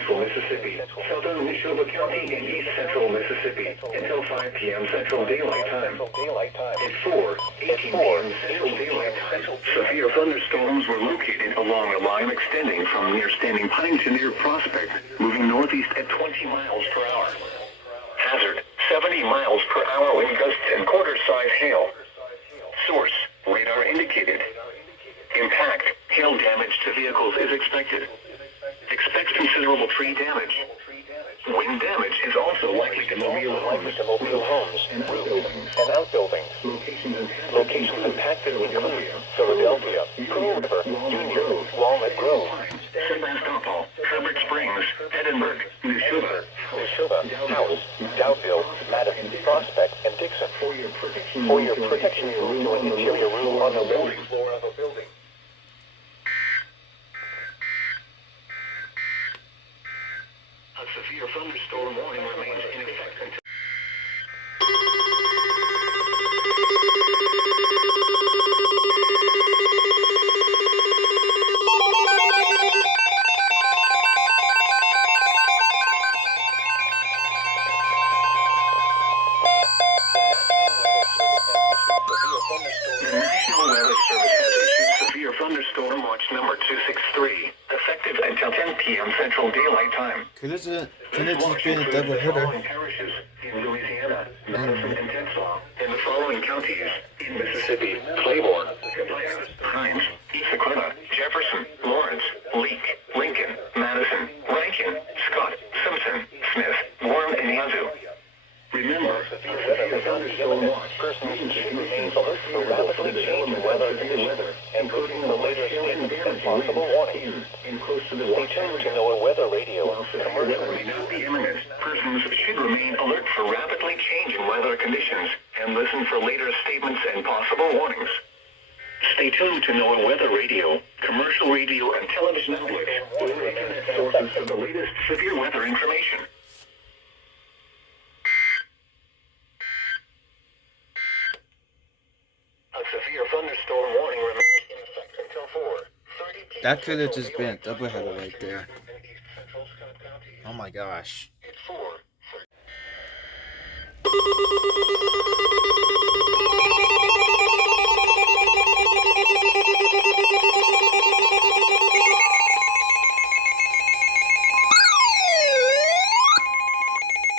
central Mississippi, southern Neshoba County in east central Mississippi, until 5 p.m. Central Daylight Time. At 4:18 p.m. Central Daylight Time, severe thunderstorms were located along a line extending from near Standing Pine to near Prospect, moving northeast at 20 miles per hour. Hazard, 70 miles per hour wind gusts and quarter-size hail. Source, radar indicated. Impact, hail damage to vehicles is expected. Expect considerable tree damage. Wind damage is also likely to mobile homes and outbuildings. Locations impacted include Philadelphia, Pearl River, Union, Walnut Grove, Sebastopol, Fabric Springs, Edinburgh, Neshoba, House, Dowdville, Madison, Prospect, and Dixon. For your protection, move to an interior room on the building floor of a building. A severe thunderstorm warning remains in effect until... The National Weather Service has issued severe thunderstorm watch number 263, effective until 10 p.m. Central Daylight Time. 그래서 걔네들이 빼는 더블 헤더. Parishes in Louisiana, Madison, and Texas, and the following counties in Mississippi: Claiborne, Hines, Issaquah, Jefferson, Lawrence, Leake, Lincoln, Madison, Rankin, Scott, Simpson, Smith, Warren, and Yazoo. Remember, the thunderstorm watch persons should remain alert for rapidly changing weather conditions, including the latest winds and possible warnings. Stay tuned to NOAA Weather Radio. While severe weather may not be imminent, persons should remain alert for rapidly changing weather conditions and listen for later statements and possible warnings. Stay tuned to NOAA Weather Radio, commercial radio and television outlets, with internet sources for the latest severe weather information. A severe thunderstorm warning remains in effect until 4:30 p.m. That could have just been a double header right there. Oh my gosh. At 4.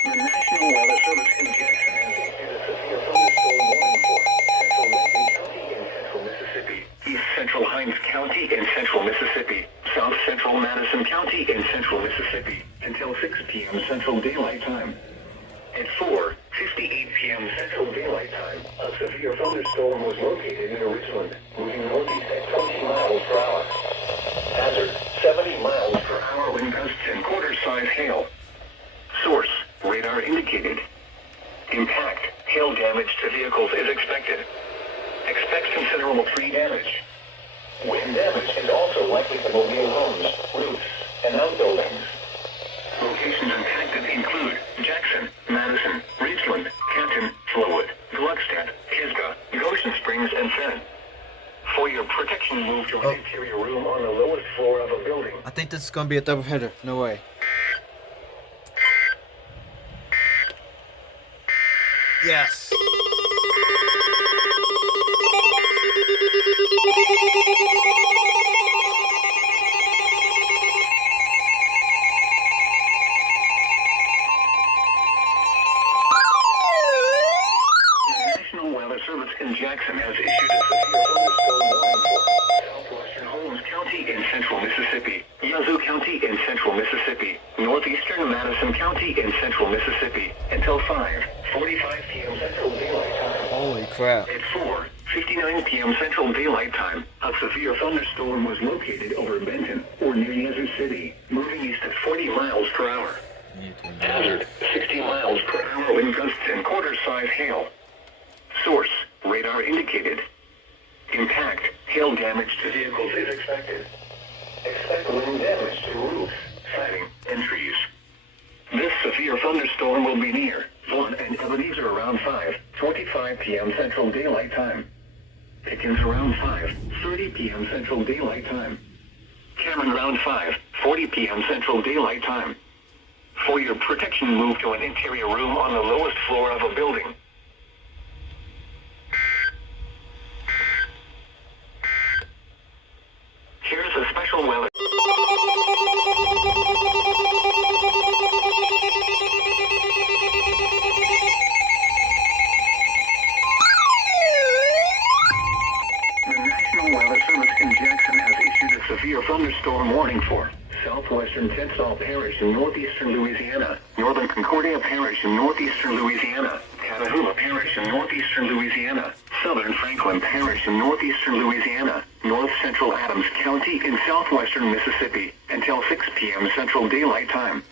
The National Weather Service in Jackson has issued a severe thunderstorm warning for central Lincoln County in central Mississippi, east central Hines County in central Mississippi, south central Madison County in central Mississippi, until 6 p.m. Central Daylight Time. At 4:58 p.m. Central Daylight Time, a severe thunderstorm was located in Richland, moving northeast at 20 miles per hour. Hazard, 70 miles per hour wind gusts and quarter-size hail. Source, radar indicated. Impact, hail damage to vehicles is expected. Expect considerable tree damage. Wind damage is also likely to mobile homes, roofs, and outbuildings. Locations impacted include Jackson, Madison, Ridgeland, Canton, Flowood, Gluckstadt, Pisgah, Goshen Springs, and Fenn. For your protection, move to an interior room on the lowest floor of a building. I think this is gonna be a double header. No way. Yes. In Jackson has issued a severe thunderstorm warning for southwestern Holmes County in central Mississippi, Yazoo County in central Mississippi, northeastern Madison County in central Mississippi, until 5:45 p.m. Central Daylight Time. Holy crap. At 4:59 p.m. Central Daylight Time, a severe thunderstorm was located over Benton or near Yazoo City, moving east at 40 miles per hour. Hazard, 60 miles per hour wind gusts and quarter-size hail. Source, radar indicated. Impact, hail damage to vehicles is expected. Expect wind damage to roofs, siding, and trees. This severe thunderstorm will be near Vaughan and Ebenezer around 5:45 p.m. Central Daylight Time. Pickens around 5:30 p.m. Central Daylight Time. Cameron around 5:40 p.m. Central Daylight Time. For your protection, move to an interior room on the lowest floor of a building. Here's a special weather. The National Weather Service in Jackson has issued a severe thunderstorm warning for southwestern Tensall Parish in northeastern Louisiana, northern Concordia Parish in northeastern Louisiana, Catahoula Parish in northeastern Louisiana, southern Franklin Parish in northeastern Louisiana, north central Adams County in southwestern Mississippi, until 6 p.m. Central Daylight Time.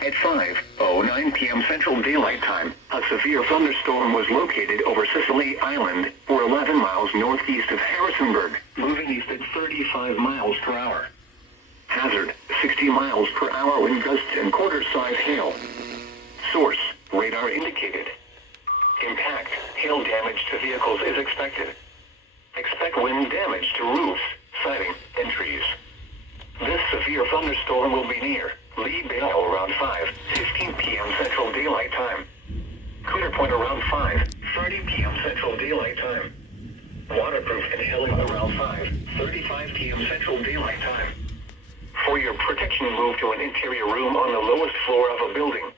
At 5:09 p.m. Central Daylight Time, a severe thunderstorm was located over Sicily Island, or 11 miles northeast of Harrisonburg, moving east at 35 miles per hour. Hazard, 60 miles per hour wind gusts and quarter-size hail. Source, radar indicated. Impact, hail damage to vehicles is expected. Expect wind damage to roofs, siding, and trees. This severe thunderstorm will be near Lee Bale around 5:15 p.m. Central Daylight Time. Clear Point around 5:30 p.m. Central Daylight Time. Waterproof and hailing around 5:35 p.m. Central Daylight Time. For your protection, move to an interior room on the lowest floor of a building.